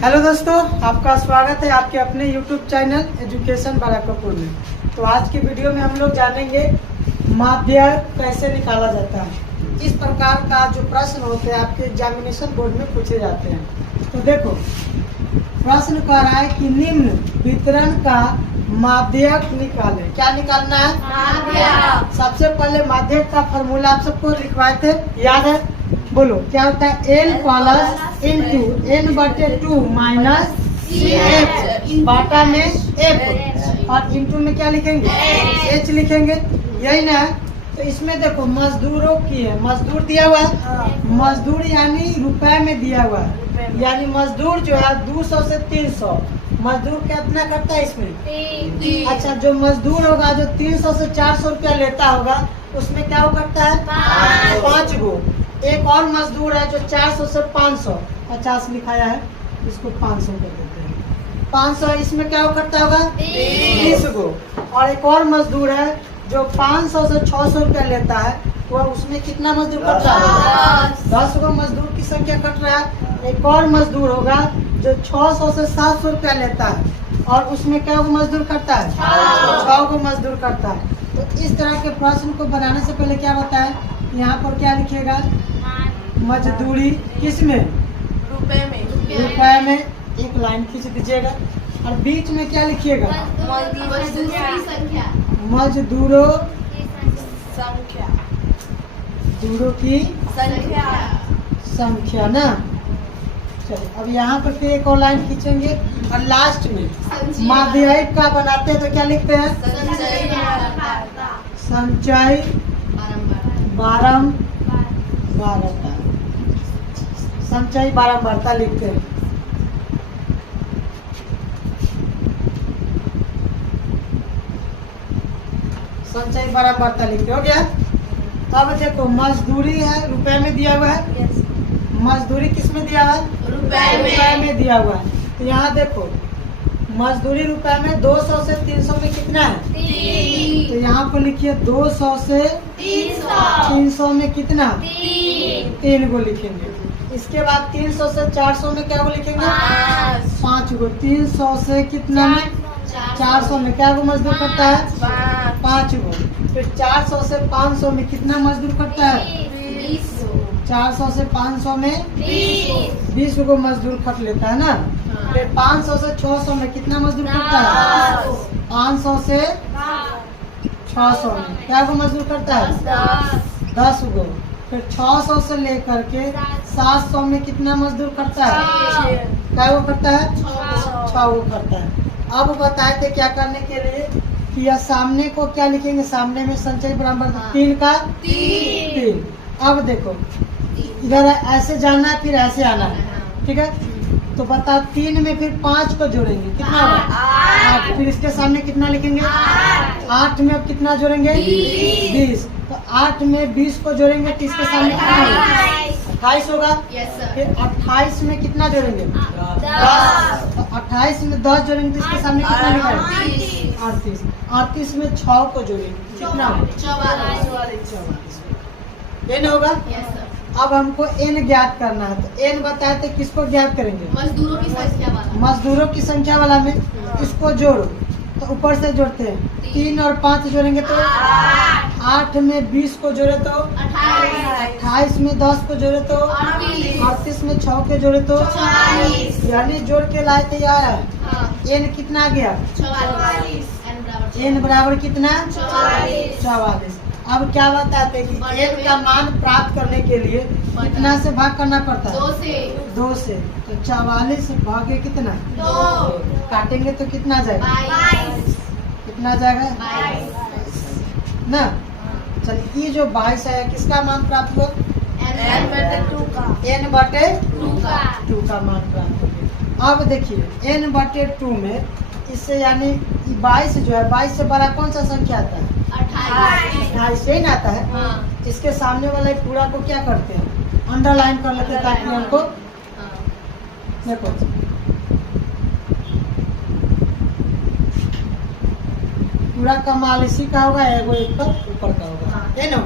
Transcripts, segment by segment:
Hello दोस्तों, आपका स्वागत है आपके अपने YouTube चैनल एजुकेशन बराकपुर में। तो आज की वीडियो में हम लोग जानेंगे माध्यक कैसे निकाला जाता है। इस प्रकार का जो प्रश्न होते हैं आपके एग्जामिनेशन बोर्ड में पूछे जाते हैं। तो देखो, प्रश्न कह रहा है कि निम्न वितरण का माध्यक निकालें। क्या निकालना है? माध्यक। सबसे पहले माध्यक का फॉर्मूला आप सबको लिखवाए थे, याद है? बोलो, क्या होता है? L plus into n/2 minus f बाटा में f और इंटू में क्या लिखेंगे? h लिखेंगे, यही ना है। तो इसमें देखो मजदूरों की है, मजदूर दिया हुआ है, मजदूर यानी रुपए में दिया हुआ है, यानी मजदूर जो है 200 से 300। मजदूर कितना करता है इसमें? अच्छा, जो मजदूर होगा जो 300 से 400 रुपया लेता होगा उसमें क्या वो करता है? 5 गो। एक और मजदूर है जो 400 से 500, 50 लिखाया है, इसको 500 कर देते हैं। 500 इसमें क्या वो करता होगा? 20 गो। और एक और मजदूर है जो 500 से 600 रुपया लेता है, वह उसमें कितना मजदूर करता है? 10 गो मजदूर की संख्या कट रहा है। एक और मजदूर होगा जो 600 से 700 रुपया लेता है और उसमें क्या वो मजदूर करता है? 6 गो मजदूर करता है। तो इस तरह के प्रश्न को बनाने से पहले क्या होता है, यहाँ पर क्या लिखिएगा? मजदूरी किस में? रुपए में। रुपए में एक लाइन खींच दीजिएगा और बीच में क्या लिखिएगा? मजदूरों संख्या, दूरों की संख्या ना। चलिए, अब यहाँ पर फिर एक और लाइन खींचेंगे और लास्ट में माध्यक का बनाते हैं तो क्या लिखते हैं? संचय बारंबारता, संचय बारंबारता लिखते हैं। संचय बारंबारता लिखते हो गया। अब देखो मजदूरी है, रुपए में दिया हुआ है। मजदूरी किस में दिया हुआ है? रुपए में दिया हुआ है। तो यहाँ देखो मजदूरी रुपए में 200 से 300 में कितना है? 3। तो यहाँ पर लिखिए 200 से 300 में कितना? 3 गो लिखेंगे। इसके बाद 300 से 400 में क्या गो लिखेंगे? 5 गो। 300 से कितना में? 400 में क्या गो मजदूर करता है? 5 गो। फिर 400 से 500 में कितना मजदूर करता है? 400 से 500 में 20 गो मजदूर खट लेता है ना। फिर 500 से 600 में कितना मजदूर करता है? 500 से 600 में क्या गो मजदूर करता है? 10 गो। फिर 600 से लेकर के 700 में कितना मजदूर करता है? क्या वो करता है? 6 गो करता है। अब बताए थे क्या करने के लिए कि यह सामने को क्या लिखेंगे? सामने में संचय बराबर 3 का 3। अब देखो इधर ऐसे जाना है फिर ऐसे आना है, ठीक है? तो बता 3 में फिर 5 को जोड़ेंगे, कितना होगा? 8। फिर इसके सामने कितना लिखेंगे? 8 में अब कितना जोड़ेंगे? 20। तो 8 में 20 को जोड़ेंगे तो इसके सामने कितना होगा? 28 होगा। फिर 28 में कितना जोड़ेंगे? 10। तो 28 में 10 जोड़ेंगे तो इसके सामने कितना लिखेंगे? 38। 38 में 6 को जोड़ेंगे, कितना होगा? 44। n होगा। अब हमको n ज्ञात करना है। तो n बताए थे किसको ज्ञात करेंगे? मजदूरों की संख्या वाला। मजदूरों की संख्या वाला में इसको जोड़ो, तो ऊपर से जोड़ते हैं 3 और 5 जोड़ेंगे तो 8 में 20 को जोड़े तो 28 में 10 को जोड़े तो 38 में 6 के जोड़े तो 40। यानी जोड़ के लाए थे यार। n कितना आ गया? 44। n बराबर कितना? 44। अब क्या बताते हैं कि n का मान प्राप्त करने के लिए कितना से भाग करना पड़ता है? 2 से। तो 44 भागे कितना? 2। काटेंगे तो कितना जाएगा? 22। कितना जाएगा? 22 ना। चलिए, ये जो 22 है किसका मान प्राप्त हुआ? n/2 का मान प्राप्त हो गया। अब देखिए n/2 में इससे यानी 22 जो है, 22 से बड़ा कौन सा संख्या आता है? 28 से ही ना आता है। इसके सामने वाले पूरा को क्या करते हैं? अंडरलाइन कर लेते हैं ताकि हमको देखो पूरा कमाल इसी का होगा, एगो एक पर ऊपर का होगा, है ना?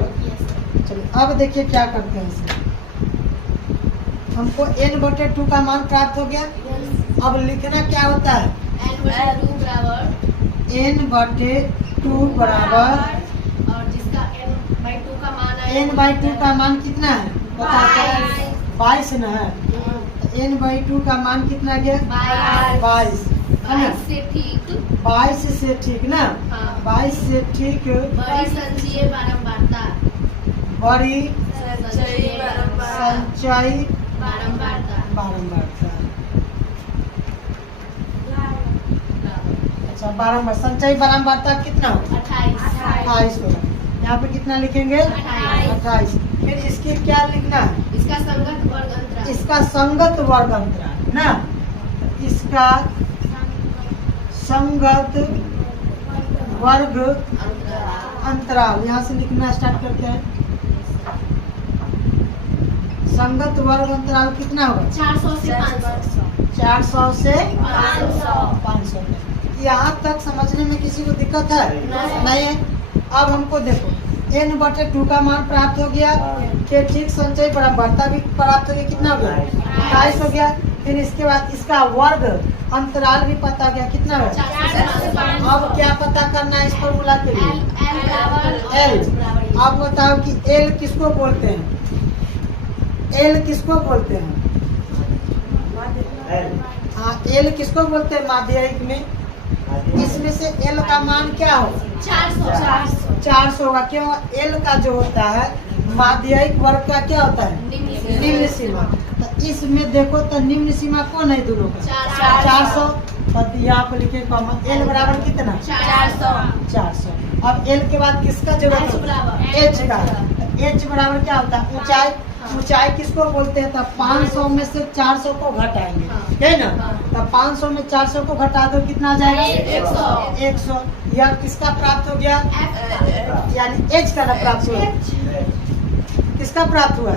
चलिए, अब देखिए क्या करते हैं इसे। हमको n/2 का मान प्राप्त हो गया। अब लिखना क्या होता है, n/2 बराबर, और जिसका n/2 का मान है n/2 का मान कितना है बताते, 22 न है। n/2 का मान कितना गया, 22 है ना, 22 से ठीक 22 से ठीक ना, हाँ। 22 से ठीक बड़ी संचयी बारंबारता बड़ी संचयी संचयी बारंबारता बारंबारता। अच्छा, बारंबार संचयी बारंबारता कितना हो, 28 होगा। यहाँ पे कितना लिखेंगे, 28। फिर इसकी क्या लिखना है, इसका संगत वर्ग अंतराल इसका संगत वर्ग अंतराल ना, इसका संगत वर्ग अंतराल यहाँ से लिखना स्टार्ट करते हैं। संगत वर्ग अंतराल कितना होगा, 400 से 500 400 से 500 500। यहाँ तक समझने में किसी को दिक्कत है, नहीं है। अब हमको देखो n/2 का मान प्राप्त हो गया, के ठीक संचयी बारंबारता भी प्राप्त हो गया, कितना हो गया, 28 हो गया। फिर इसके बाद इसका वर्ग अंतराल भी पता गया, कितना हो गया। अब क्या पता करना है इस फॉर्मूला के लिए, L। अब बताओ कि L किसको बोलते हैं, L किसको बोलते हैं, हाँ L किसको बोलते हैं माध्ययिक में। इसमें से L का मान क्या हो, 400 होगा। क्यों, L का जो होता है माध्ययिक वर्ग का क्या होता है, निम्न सीमा। तो इसमें देखो तो निम्न सीमा कौन है दोनों का, 400। और यहाँ पे लिखे L बराबर कितना, 400। अब L के बाद किसका जरूरत है, H का। H बराबर क्या होता है, ऊंचाई। ऊंचाई किसको बोलते हैं, तब 500 में से 400 को घटाएंगे, है ना। तब 500 में 400 को घटा दो, कितना आ जाएगा, 100। यह किसका प्राप्त हो गया, यानी H का ना प्राप्त हुआ, किसका प्राप्त हुआ,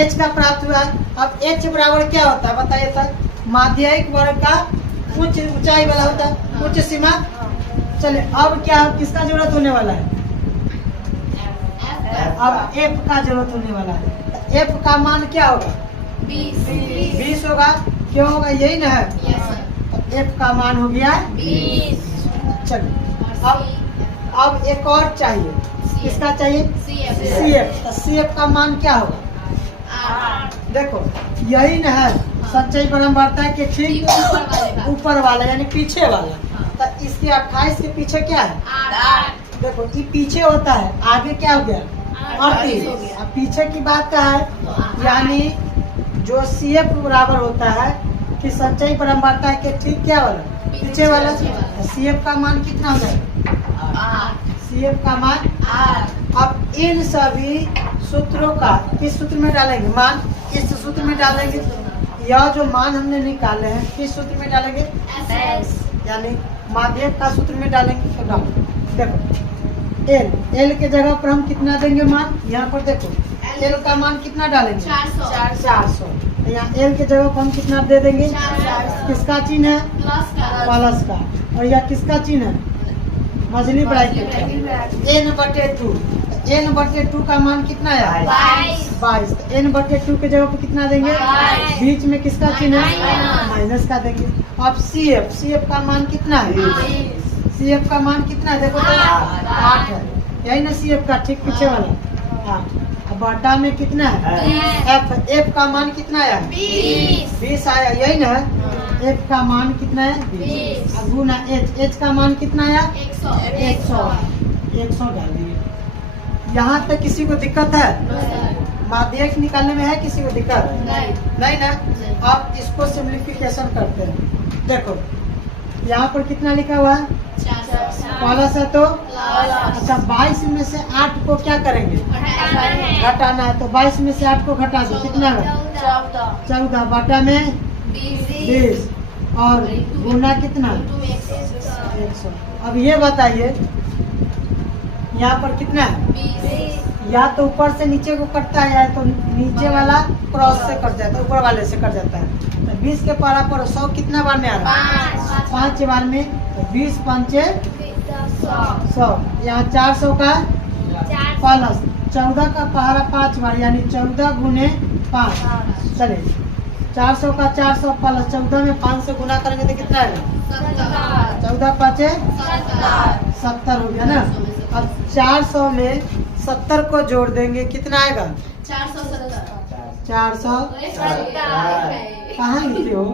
H का प्राप्त हुआ। अब H बराबर क्या होता है बताइए, तक माध्ययिक वर्ग का उच्च ऊंचाई वाला होता है, उच्च सीमा। चले अब क्या किसका जरूरत होने वाला है, अब F का जरूरत होने वाला है। F का मान क्या होगा, 20 होगा। क्यों होगा, यही ना है। F का मान हो गया 20। चलिए अब एक और चाहिए, किसका चाहिए, CF। तो CF का मान क्या होगा, देखो यही ना है संचयी बारंबारता के ठीक ऊपर वाला यानी पीछे वाला। तो इसके 28 के पीछे क्या है, देखो ये पीछे होता है, आगे क्या हो गया, 38। अब पीछे की बात का है, यानी जो CF बराबर होता है कि संचयी बारंबारता के ठीक क्या वाला, पीछे वाला। CF का मान कितना हो जाएगा, CF का मान 8। अब इन सभी सूत्रों का किस सूत्र में डालेंगे, मान इस सूत्र में डालेंगे। यह जो मान हमने निकाले हैं किस सूत्र में डालेंगे, यानी माध्यक का सूत्र में डालेंगे। तो डालो, देखो L के जगह पर हम कितना देंगे मान, यहाँ पर देखो L का मान कितना डालेंगे, 400। तो यहाँ L के जगह पर हम कितना दे देंगे, किसका चिन्ह है, प्लस का। और यह किसका चिन्ह है, मझली ब्रैकेट। n/2, n/2 का मान कितना है, 22। तो n/2 के जगह पर कितना देंगे, बीच में किसका चिन्ह है, माइनस का देंगे। अब CF का मान कितना है, CF का मान कितना है, देखो 8 है, यही ना CF का ठीक पीछे वाला 8। अब बटा में कितना है, F का मान कितना है, 20 आया, यही ना F का मान कितना है, 20। अब गुना H का मान कितना है, 100 डाल दिए। यहाँ तक किसी को दिक्कत है, माध्यक निकालने में है किसी को दिक्कत, नहीं ना। आप इसको सिंप्लीफिकेशन करते हैं, देखो यहाँ पर कितना लिखा हुआ है, प्लस है। तो अच्छा 22 में से 8 को क्या करेंगे, घटाना है। तो 22 में से 8 को घटा दो, कितना है, 14। बटा में 20 और गुना कितना, 100। अब ये बताइए यहाँ पर कितना है, या तो ऊपर से नीचे को कटता है, या तो नीचे वाला क्रॉस से कट जाता है, ऊपर वाले से कट जाता है। तो 20 के पारा पर 100 कितना बार में आ रहा है, 5 बार में। तो 20 5 100। यहाँ 400 का प्लस 14 का पहाड़ा 5 बार, यानी 14 गुने 5। चलिए 400 का 400 प्लस 14 में 5 से गुना करेंगे तो कितना आएगा? 14 पाँचे 70 हो गया ना। अब 400 में 70 को जोड़ देंगे कितना आएगा? 400 कहाँ लिखे हो?